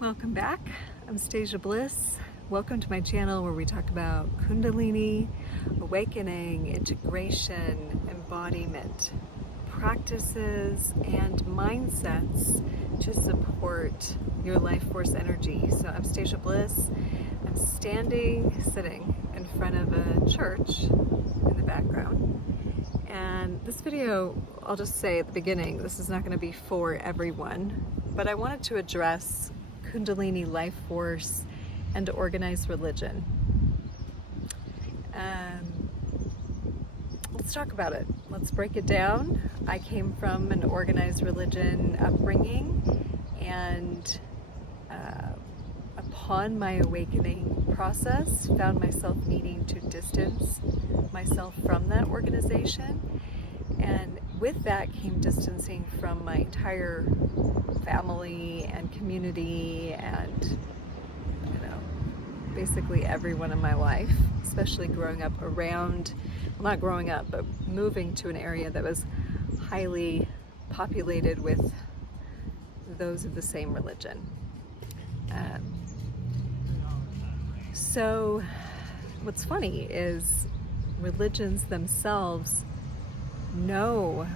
Welcome back. I'm Stasia Bliss. Welcome to my channel where we talk about Kundalini, awakening, integration, embodiment, practices, and mindsets to support your life force energy. So I'm Stasia Bliss. I'm sitting in front of a church in the background. And this video, I'll just say at the beginning, this is not going to be for everyone, but I wanted to address Kundalini life force and organized religion. Let's talk about it. Let's break it down. I came from an organized religion upbringing, and upon my awakening process, found myself needing to distance myself from that organization. And with that came distancing from my entire family and community and, basically everyone in my life, especially growing up around, well, not growing up, but moving to an area that was highly populated with those of the same religion. So what's funny is religions themselves know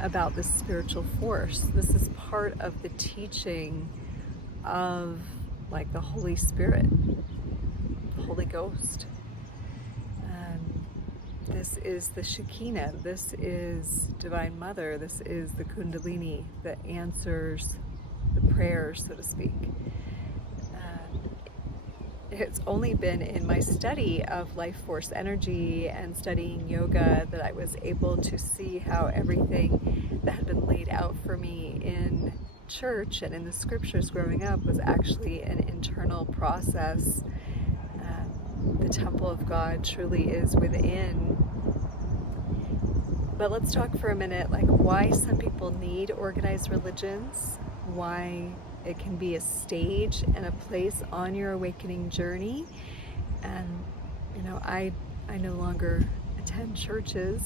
about this spiritual force. This is part of the teaching of like the Holy Spirit, the Holy Ghost. This is the Shekinah, this is Divine Mother, this is the Kundalini that answers the prayers, so to speak. It's only been in my study of life force energy and studying yoga that I was able to see how everything that had been laid out for me in church and in the scriptures growing up was actually an internal process. The temple of God truly is within. But let's talk for a minute, like why some people need organized religions, why it can be a stage and a place on your awakening journey. And I no longer attend churches.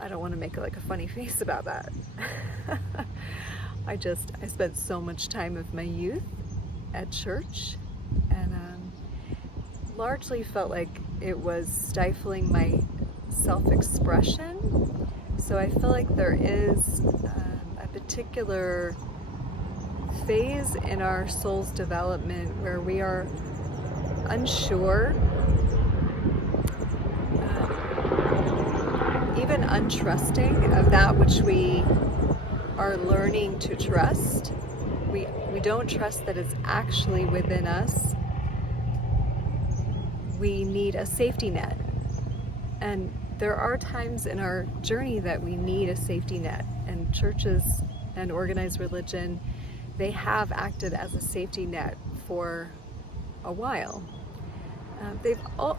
I don't want to make like a funny face about that. I spent so much time of my youth at church, and largely felt like it was stifling my self-expression. So I feel like there is a particular phase in our soul's development where we are unsure, even untrusting of that which we are learning to trust. We don't trust that it's actually within us. We need a safety net. And there are times in our journey that we need a safety net, and churches and organized religion, they have acted as a safety net for a while.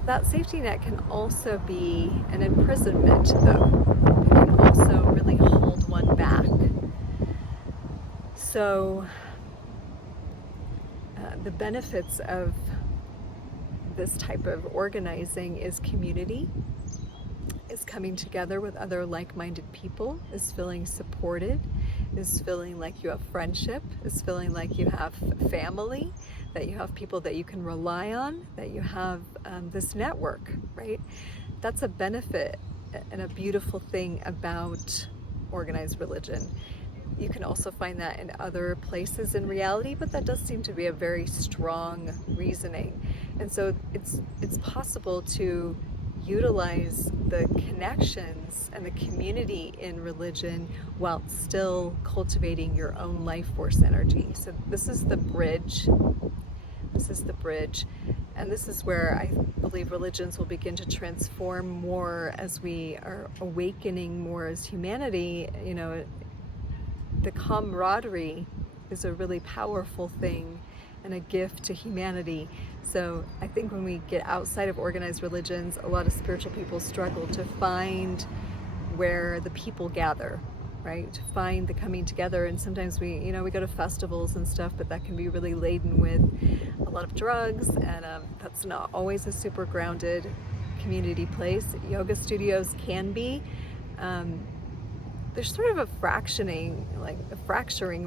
That safety net can also be an imprisonment, though. It can also really hold one back. So the benefits of this type of organizing is community, is coming together with other like-minded people, is feeling supported, is feeling like you have friendship, is feeling like you have family, that you have people that you can rely on, that you have this network, right? That's a benefit and a beautiful thing about organized religion. You can also find that in other places in reality, but that does seem to be a very strong reasoning. And so it's possible to utilize the connections and the community in religion while still cultivating your own life force energy. So this is the bridge. This is the bridge. And this is where I believe religions will begin to transform more as we are awakening more as humanity. The camaraderie is a really powerful thing and a gift to humanity. So I think when we get outside of organized religions, a lot of spiritual people struggle to find where the people gather, right? To find the coming together. And sometimes we go to festivals and stuff, but that can be really laden with a lot of drugs, and that's not always a super grounded community place. Yoga studios can be, there's sort of a fracturing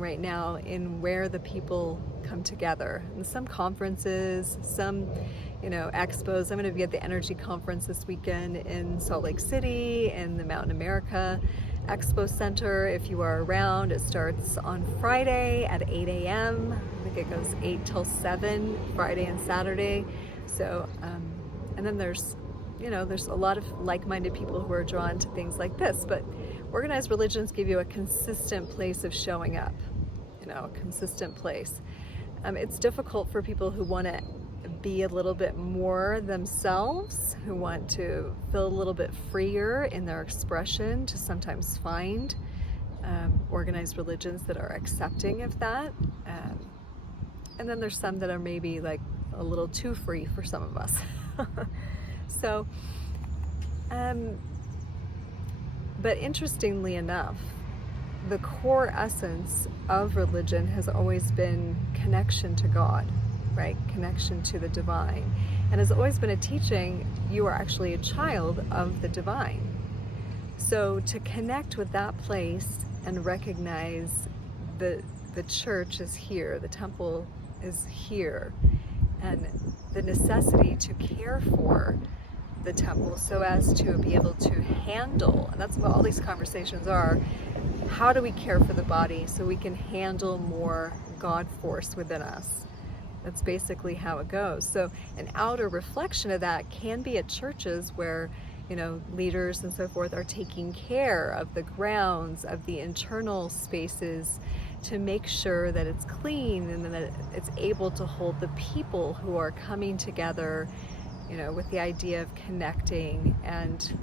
right now in where the people come together. And some conferences, some, expos. I'm going to be at the Energy Conference this weekend in Salt Lake City in the Mountain America Expo Center. If you are around, it starts on Friday at 8 a.m. I think it goes 8 till 7, Friday and Saturday. So, and then there's a lot of like-minded people who are drawn to things like this, but organized religions give you a consistent place of showing up, a consistent place. It's difficult for people who want to be a little bit more themselves, who want to feel a little bit freer in their expression, to sometimes find organized religions that are accepting of that. And then there's some that are maybe like a little too free for some of us. So, but interestingly enough, the core essence of religion has always been connection to God, right? Connection to the divine. And has always been a teaching, you are actually a child of the divine. So to connect with that place and recognize the church is here, the temple is here, and the necessity to care for the temple so as to be able to handle, and that's what all these conversations are, how do we care for the body so we can handle more God force within us? That's basically how it goes. So an outer reflection of that can be at churches where, leaders and so forth are taking care of the grounds, of the internal spaces, to make sure that it's clean and that it's able to hold the people who are coming together, with the idea of connecting and,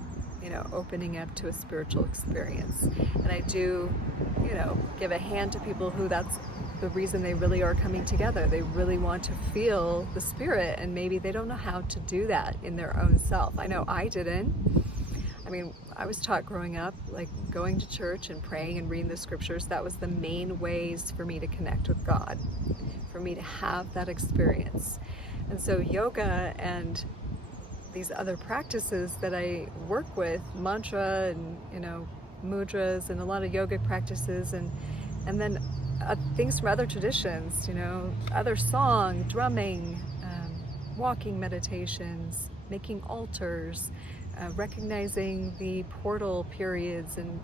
opening up to a spiritual experience. And I do, give a hand to people who that's the reason they really are coming together. They really want to feel the spirit, and maybe they don't know how to do that in their own self. I know I didn't. I mean, I was taught growing up, like going to church and praying and reading the scriptures. That was the main ways for me to connect with God, for me to have that experience. And so yoga and these other practices that I work with, mantra and, mudras and a lot of yogic practices, and then things from other traditions, other song, drumming, walking meditations, making altars, recognizing the portal periods and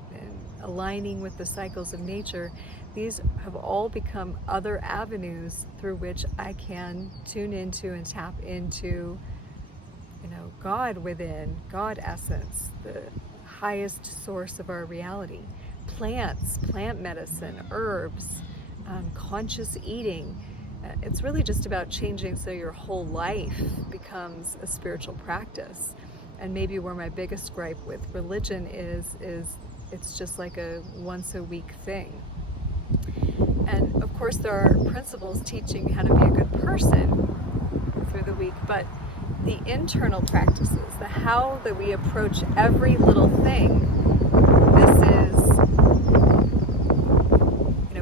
aligning with the cycles of nature. These have all become other avenues through which I can tune into and tap into, God within, God essence, the highest source of our reality. Plants, plant medicine, herbs, conscious eating. It's really just about changing so your whole life becomes a spiritual practice. And maybe where my biggest gripe with religion is it's just like a once a week thing. And of course there are principles teaching how to be a good person through the week, but the internal practices, the how that we approach every little thing, this is,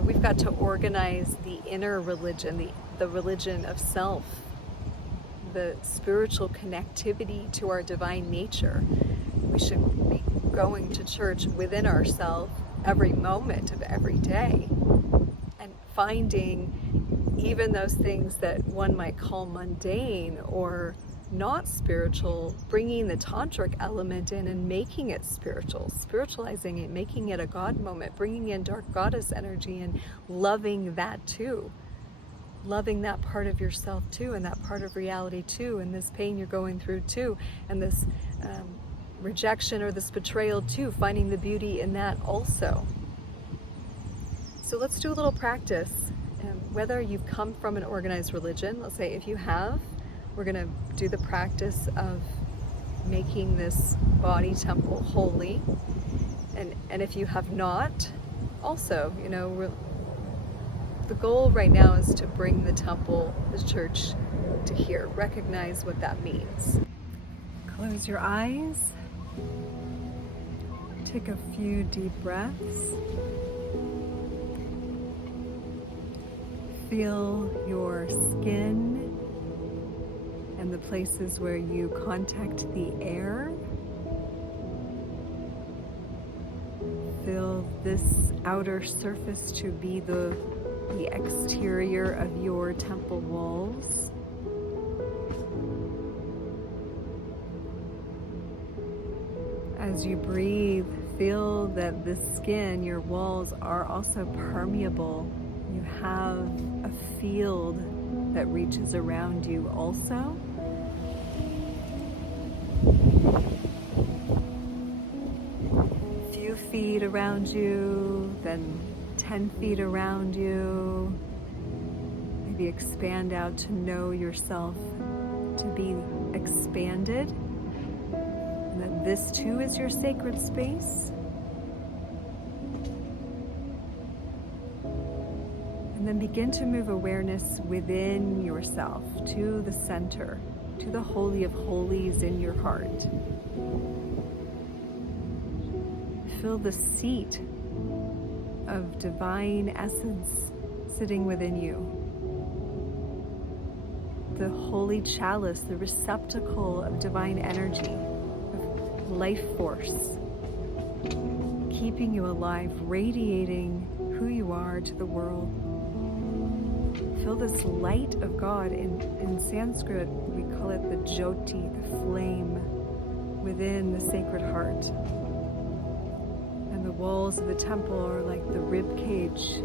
we've got to organize the inner religion, the religion of self, the spiritual connectivity to our divine nature. We should be going to church within ourselves every moment of every day and finding even those things that one might call mundane or not spiritual, bringing the tantric element in and making it spiritual, spiritualizing it, making it a God moment, bringing in dark goddess energy and loving that too. Loving that part of yourself too, and that part of reality too, and this pain you're going through too, and this rejection or this betrayal too, finding the beauty in that also. So let's do a little practice. Whether you've come from an organized religion, let's say if you have, we're going to do the practice of making this body temple holy. And if you have not, also, the goal right now is to bring the temple, the church, to here. Recognize what that means. Close your eyes. Take a few deep breaths. Feel your skin and the places where you contact the air. Feel Feel this outer surface to be the exterior of your temple walls. As you breathe, feel that the skin, your walls, are also permeable. You have a field that reaches around you also. A few feet around you, then 10 feet around you. Maybe expand out to know yourself to be expanded. And that this too is your sacred space. And then begin to move awareness within yourself to the center, to the Holy of Holies in your heart. Feel the seat of divine essence sitting within you. The holy chalice, the receptacle of divine energy, of life force, keeping you alive, radiating who you are to the world. Feel this light of God. In Sanskrit, we call it the Jyoti, the flame within the Sacred Heart. And the walls of the temple are like the rib cage.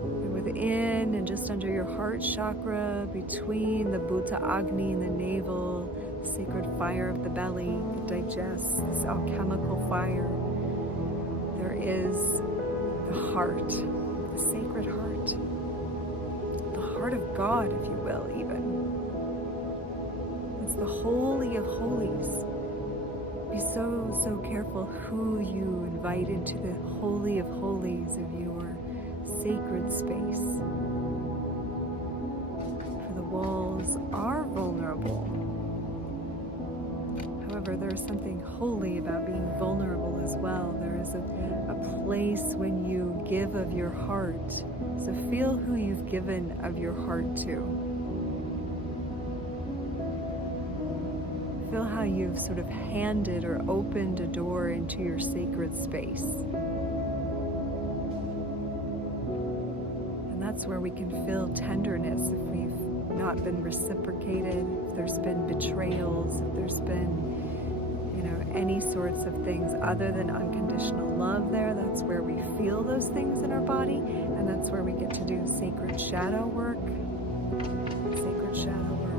And within and just under your heart chakra, between the Bhuta Agni and the navel, the sacred fire of the belly that digests, this alchemical fire, there is the heart, the Sacred Heart, the heart of God, if you will, even. It's the Holy of Holies. Be so careful who you invite into the Holy of Holies of your sacred space. For the walls are vulnerable. However, there is something holy about being vulnerable as well. There is a place when you give of your heart. So feel who you've given of your heart to. Feel how you've sort of handed or opened a door into your sacred space. And that's where we can feel tenderness if we've not been reciprocated, if there's been betrayals, if there's been any sorts of things other than unconditional love there. That's where we feel those things in our body, and that's where we get to do sacred shadow work. Sacred shadow work.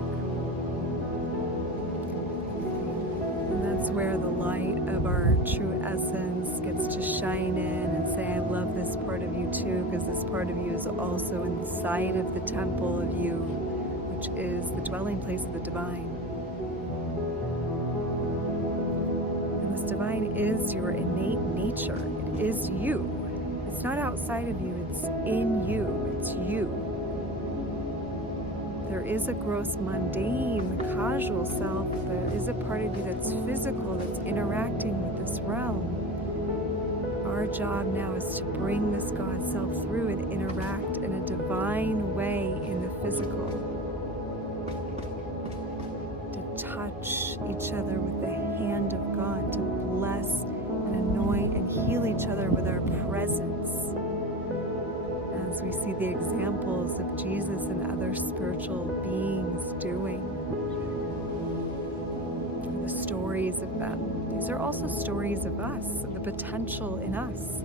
And that's where the light of our true essence gets to shine in and say, I love this part of you too, because this part of you is also inside of the temple of you, which is the dwelling place of the divine. Divine is your innate nature. It is you. It's not outside of you. It's in you. It's you. There is a gross mundane, casual self. There is a part of you that's physical, that's interacting with this realm. Our job now is to bring this God self through and interact in a divine way in the physical. To touch each other with the hand of God, to bless and anoint and heal each other with our presence. As we see the examples of Jesus and other spiritual beings doing. The stories of them. These are also stories of us, of the potential in us.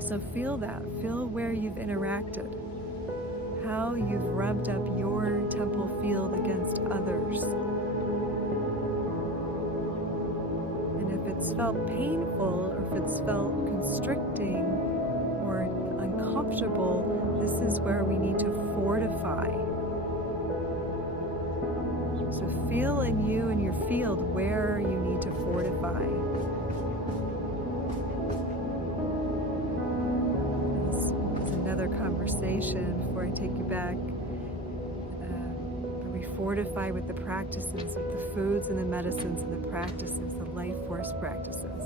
So feel that. Feel where you've interacted. How you've rubbed up your temple field against others. It's felt painful, or if it's felt constricting or uncomfortable, this is where we need to fortify. So feel in you and your field where you need to fortify. This is another conversation before I take you back. We fortify with the practices, with the foods and the medicines and the practices, the life force practices.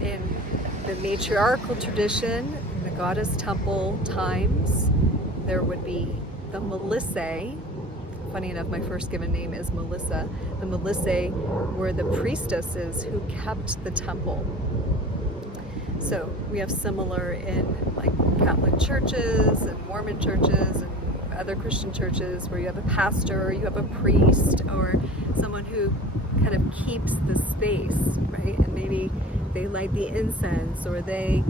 In the matriarchal tradition, in the goddess temple times, there would be the Melissae funny enough, my first given name is Melissa. The Melissae were the priestesses who kept the temple. So we have similar in like Catholic churches and Mormon churches and other Christian churches where you have a pastor, or you have a priest, or someone who kind of keeps the space, right? And maybe they light the incense, or they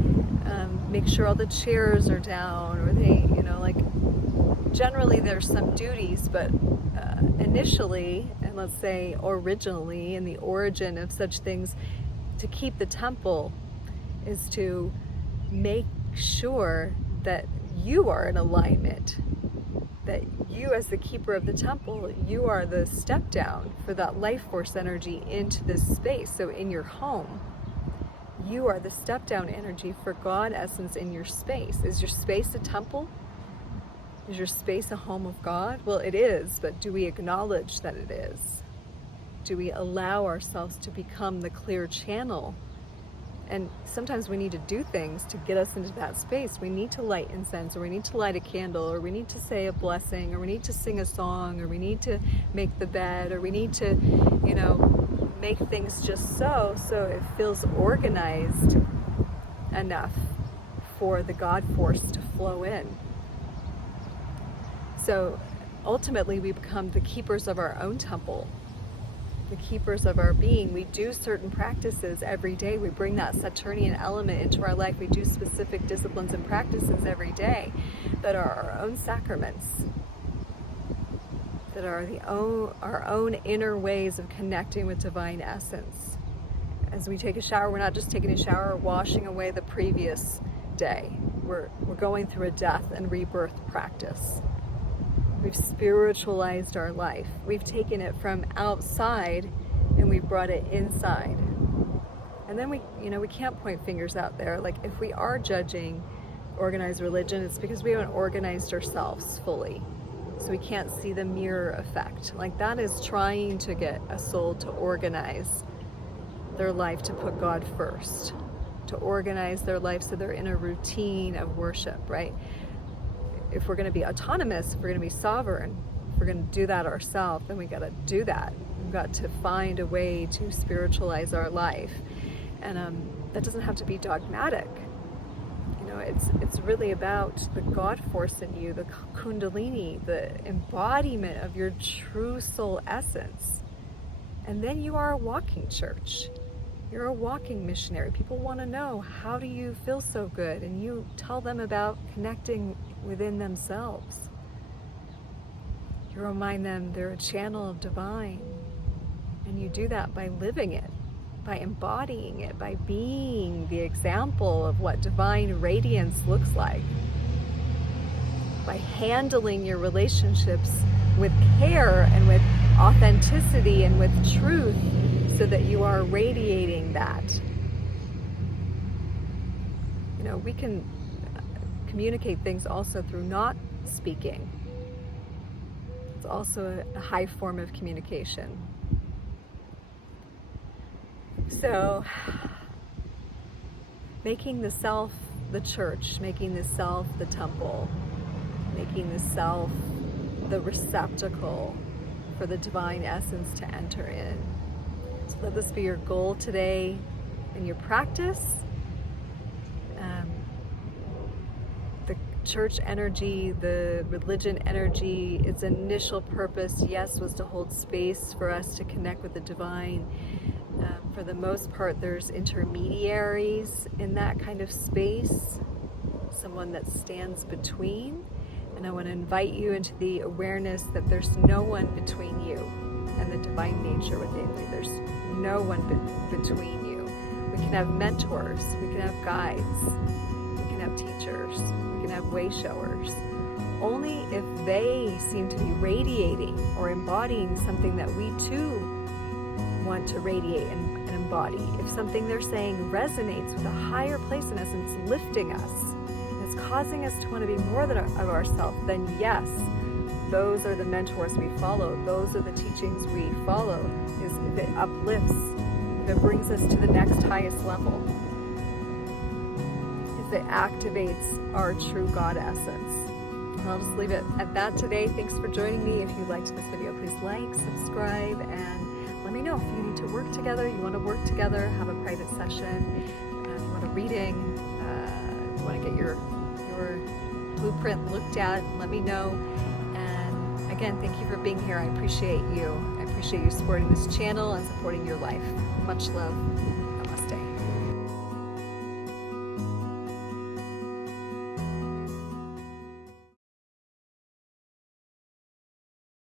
make sure all the chairs are down, or they, like, generally there's some duties, but initially, and let's say originally, in the origin of such things, to keep the temple is to make sure that you are in alignment, that you as the keeper of the temple, you are the step down for that life force energy into this space. So in your home, you are the step down energy for God essence in your space. Is your space a temple? Is your space a home of God? Well, it is, but do we acknowledge that it is? Do we allow ourselves to become the clear channel? And sometimes we need to do things to get us into that space. We need to light incense, or we need to light a candle, or we need to say a blessing, or we need to sing a song, or we need to make the bed, or we need to, make things just so it feels organized enough for the God force to flow in. So ultimately we become the keepers of our own temple, the keepers of our being. We do certain practices every day. We bring that Saturnian element into our life. We do specific disciplines and practices every day that are our own sacraments, that are our own inner ways of connecting with divine essence. As we take a shower, we're not just taking a shower or washing away the previous day. We're going through a death and rebirth practice. We've spiritualized our life. We've taken it from outside and we've brought it inside. And then we can't point fingers out there. Like, if we are judging organized religion, it's because we haven't organized ourselves fully. So we can't see the mirror effect. Like, that is trying to get a soul to organize their life, to put God first, to organize their life so they're in a routine of worship, right? If we're going to be autonomous, if we're going to be sovereign, if we're going to do that ourselves, then we got to do that. We've got to find a way to spiritualize our life. And that doesn't have to be dogmatic. It's really about the God force in you, the Kundalini, the embodiment of your true soul essence. And then you are a walking church. You're a walking missionary. People want to know, how do you feel so good? And you tell them about connecting within themselves. You remind them they're a channel of divine. And you do that by living it, by embodying it, by being the example of what divine radiance looks like, by handling your relationships with care and with authenticity and with truth, so that you are radiating that. We can communicate things also through not speaking. It's also a high form of communication. So, making the self the church, making the self the temple, making the self the receptacle for the divine essence to enter in. So let this be your goal today in your practice. The church energy, the religion energy, its initial purpose, yes, was to hold space for us to connect with the divine. For the most part, there's intermediaries in that kind of space, someone that stands between. And I want to invite you into the awareness that there's no one between you and the divine nature within you. There's no one between you. We can have mentors, we can have guides, we can have teachers, we can have way showers. Only if they seem to be radiating or embodying something that we too want to radiate and embody. If something they're saying resonates with a higher place in us and it's lifting us, and it's causing us to want to be more than of ourselves, then yes, those are the mentors we follow. Those are the teachings we follow. Is if it uplifts, if it brings us to the next highest level, if it activates our true God essence. I'll just leave it at that today. Thanks for joining me. If you liked this video, please like, subscribe, and let me know if you need to work together, you want to work together, have a private session, you want a reading, you want to get your blueprint looked at, let me know. And again, thank you for being here. I appreciate you. I appreciate you supporting this channel and supporting your life. Much love.